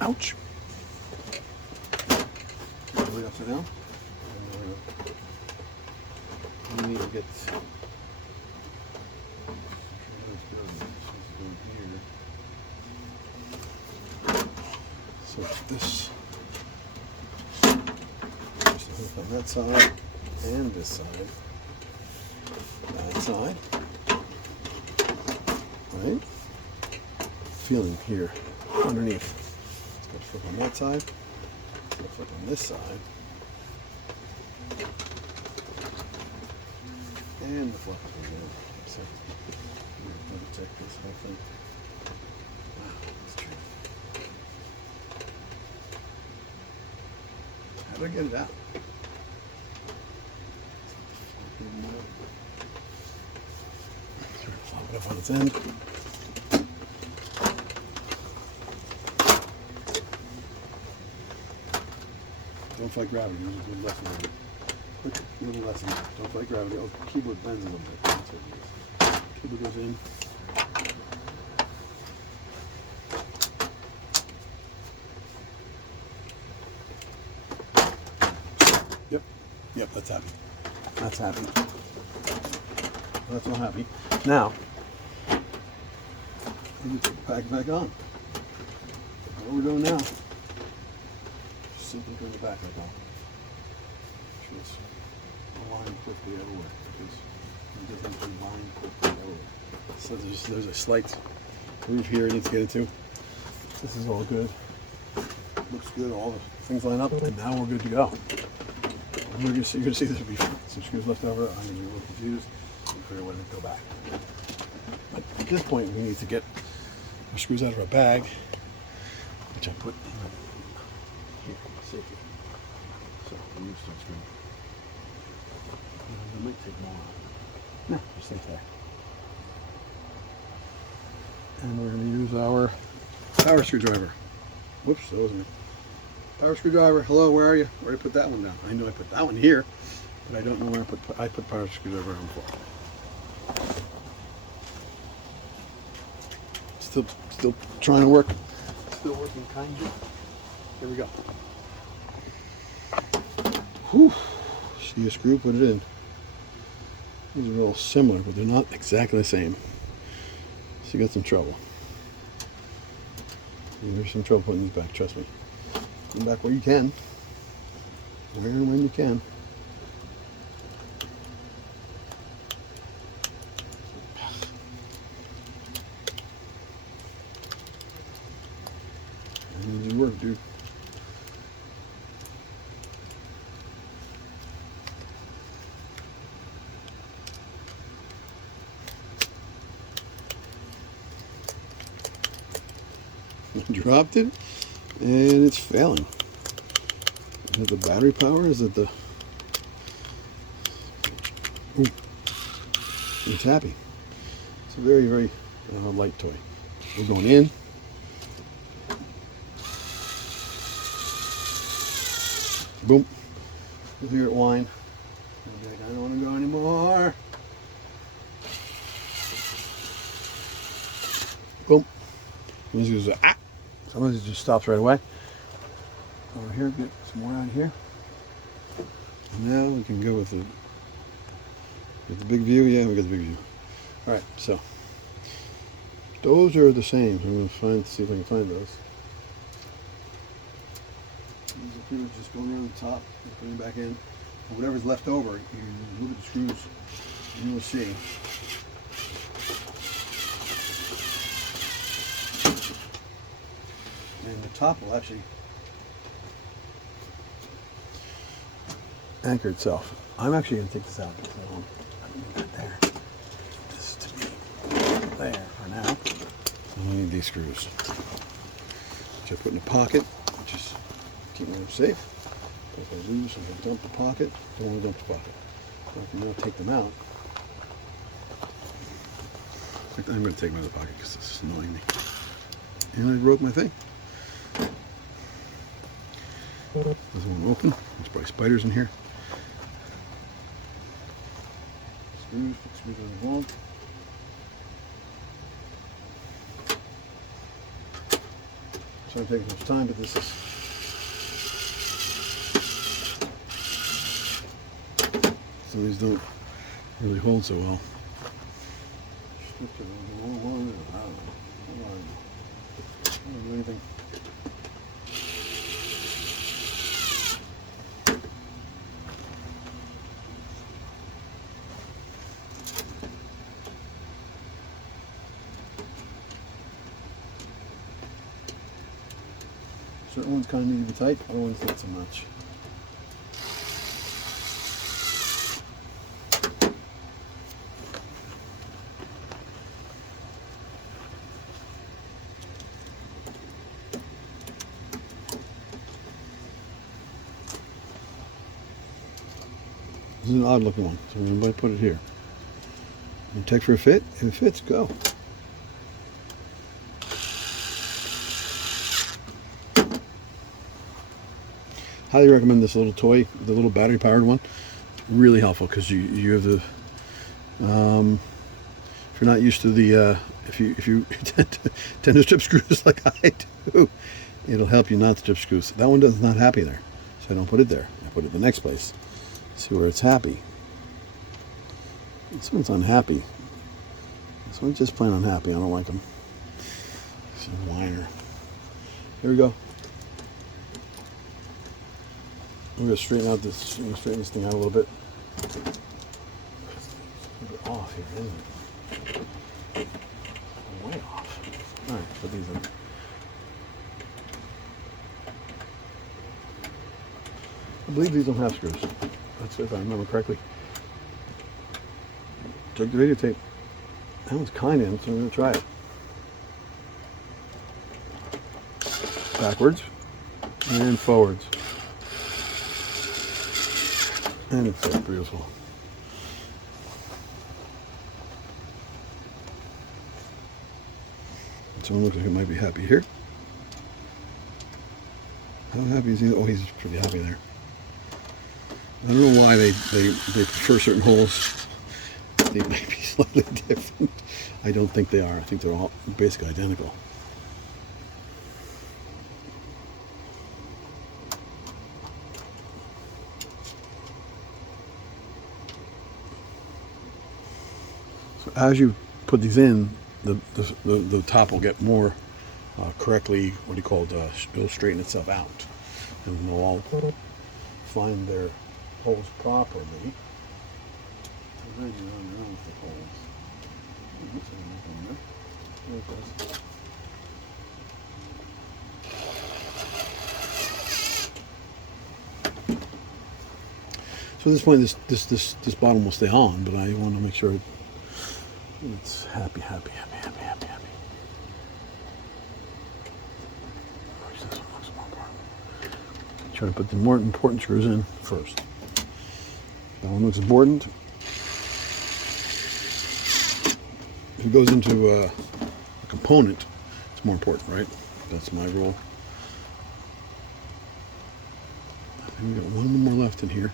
Ouch. Carefully upside down. And we need to get so this just hook on that side and this side. That side. Right? Feeling here underneath. Let's go flip on that side. Let's go flip on this side. And the flip is in. So I'm going to double check this whole thing. Wow, that's true. How do I get it out? Flop it up on its end. Don't fight gravity. There's a good lesson on it. Quick little lesson. Don't fight gravity. Oh, the keyboard bends a little bit. That's what it is. Keyboard goes in. Yep, that's happy. That's happy. That's all happy. Now, we can put the pack back on. What we're doing now, just simply putting the back back on. Make sure it's aligned quickly everywhere, because it doesn't align quickly everywhere. So there's a slight groove here it needs to get into. This is all good. Looks good, all the things line up, and now we're good to go. You're going to see there's going to be some screws left over. I'm going to be a little confused and figure out where to go back. But at this point, we need to get our screws out of our bag, which I put here, safety. So I'm going to start screwing. It might take more. No, just stay there. And we're going to use our power screwdriver. Whoops, that wasn't me. Power screwdriver, hello, where are you? Where did I put that one down? I know I put that one here, but I don't know where I put power screwdriver on before. Still trying to work. Still working kind of. Here we go. Whew. See a screw, put it in. These are all similar, but they're not exactly the same. So you got some trouble. There's some trouble putting these back, trust me. Come back where you can. Where and when you can. And you work, dude. You dropped it? and it's failing. Is it the battery power? Is it the... Ooh. It's happy. It's a very, very light toy. We're going in. Boom. You'll hear it whine. I'll be like, I don't want to go anymore. Boom. And this goes, ah. Sometimes it just stops right away. Over here, get some more out here. And now we can go with the big view. Yeah, we got the big view. All right, so those are the same. I'm going to see if I can find those. These are pretty much just going around the top and putting it back in. Or whatever's left over, you move the screws, and you'll see. And the top will actually anchor itself. I'm actually going to take this out because I don't need that there. Just to be there for now. So I need these screws, which I put in a pocket, which is keep them safe. If I lose, I'm going to dump the pocket. Don't want to dump the pocket. So I can now take them out. In fact, I'm going to take them out of the pocket because this is annoying me. And I broke my thing. Doesn't want to open. There's probably spiders in here. Screws on the wall. So I'm taking much time, but this is some of these don't really hold so well. I don't do anything. Certain ones kind of need to be tight, other ones not so much. This is an odd looking one, so I'm going to put it here. And check for a fit. If it fits, go. Highly recommend this little toy, the little battery powered one. Really helpful because you have the if you're not used to the if you tend to strip screws like I do, it'll help you not strip screws. That one does not happy there, so I don't put it there. I put it the next place. See where it's happy. This one's unhappy. This one's just plain unhappy. I don't like them. It's a whiner. Here we go. I'm going to straighten out this. I'm going to straighten this thing out a little bit. It's a bit off here, isn't it? Way off. All right, put these in. I believe these don't have screws. That's if I remember correctly. Check the videotape. That one's kind of in, so I'm going to try it. Backwards and forwards. And it's so beautiful. Someone looks like it might be happy here. How happy is he? Oh, he's pretty happy there. I don't know why they prefer certain holes. They might be slightly different. I don't think they are. I think they're all basically identical. So as you put these in, the top will get more correctly, what do you call it, it'll straighten itself out. And they'll all find their holes properly. Sometimes you're on your own with the holes. There it goes. So at this point, this bottom will stay on, but I want to make sure it's happy. Where's this one? Looks more try to put the more important screws in first. That one looks important. If it goes into a component, it's more important, right? That's my rule. I think we got one more left in here.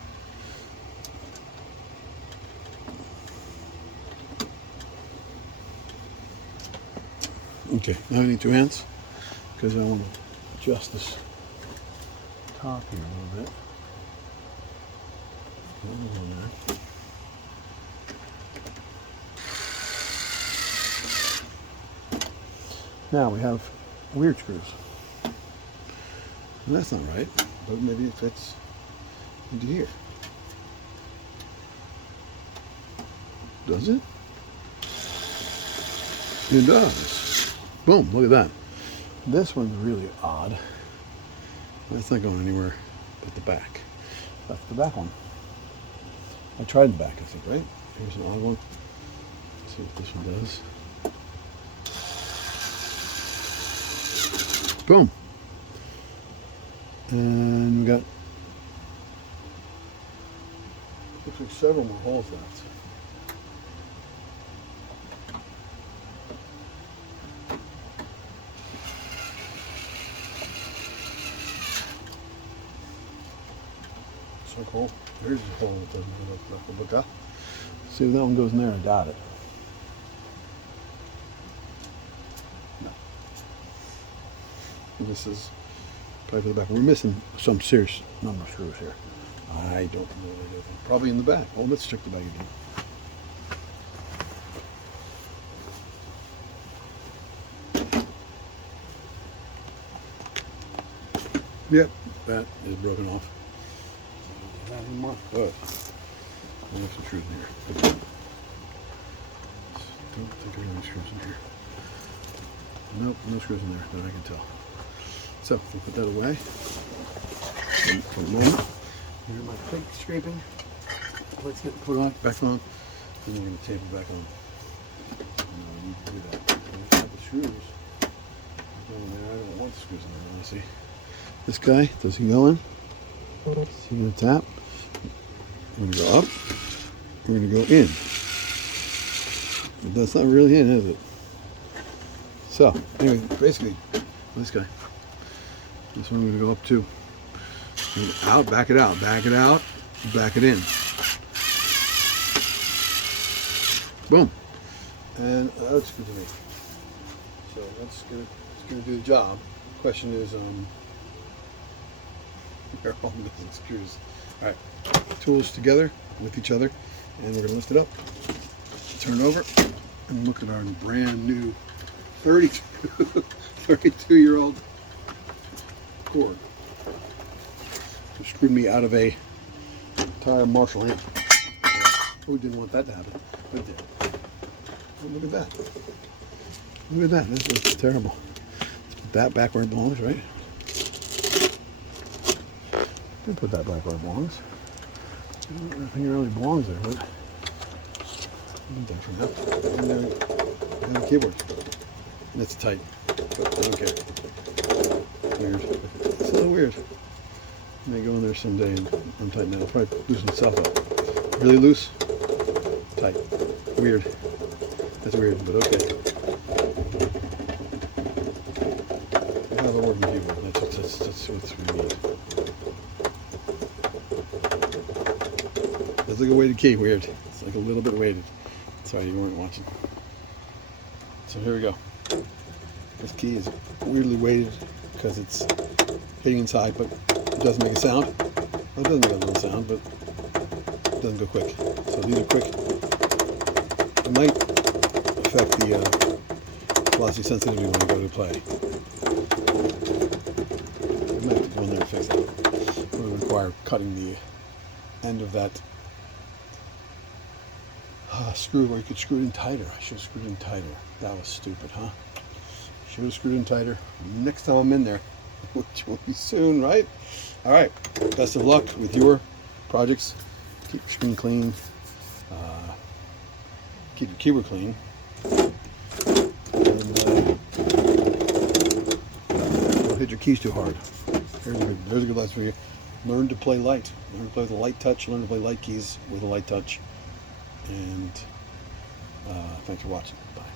Okay, now I need 2 hands because I want to adjust this top here a little bit. Now we have weird screws. And that's not right, but maybe it fits into here. Does it? It does. Boom, look at that. This one's really odd. That's not going anywhere but the back. That's the back one. I tried the back, I think, right? Here's an odd one. Let's see what this one does. Boom. And we got, looks like several more holes left. So cool. Here's the hole that doesn't look up. See if that one goes in there. I doubt it. No. And this is probably for the back. We're missing some serious number of screws here. I don't know where it is. Probably in the back. Oh, let's check the back again. Yep, that is broken off. Not anymore. Oh, I have some screws in here. Don't think there are any screws in here. Nope, no screws in there that I can tell. So we'll put that away for a moment. Here's my plate scraping. Let's get put on back on. Then we're going to tape it back on. No, I need to do that. I have the screws. I don't want the screws in there. Let's see. This guy, does he go in? Is he going to tap? We're going to go up. We're going to go in. But that's not really in, is it? So, anyway, basically, this guy. This one we're going to go up to. Out, back it out, back it out, back it in. Boom. And that looks good to me. So that's good. It's going to do the job. Question is, they're all missing screws. All right, tools together with each other, and we're going to lift it up, turn it over, and look at our brand new 32-year-old cord. It screwed me out of a entire Marshall amp. Who didn't want that to happen? But it did. Oh, look at that. Look at that. This is terrible. Let's put that back where it belongs, right? Put that back where it belongs. I don't think it really belongs there, but for now. And the keyboard. That's tight, but I don't care. Weird. It's a little weird. It may go in there someday and untighten that. It'll probably loosen itself up. Really loose, tight. Weird. That's weird, but okay. We'll have a working keyboard. That's what we need. It's like a weighted key, weird. It's like a little bit weighted. Sorry, you weren't watching. So here we go. This key is weirdly weighted because it's hitting inside, but it doesn't make a sound. Well, it doesn't make a little sound, but it doesn't go quick. So these are quick. It might affect the velocity sensitivity when I go to play. I might have to go in there and fix that. It would require cutting the end of that screw where you could screw it in tighter. I should have screwed it in tighter. That was stupid, huh? Should have screwed in tighter. Next time I'm in there, which will be soon, right? All right. Best of luck with your projects. Keep your screen clean. Keep your keyboard clean. And don't hit your keys too hard. There's a good lesson for you. learn to play light. Learn to play with a light touch. Learn to play light keys with a light touch. And thanks for watching. Bye.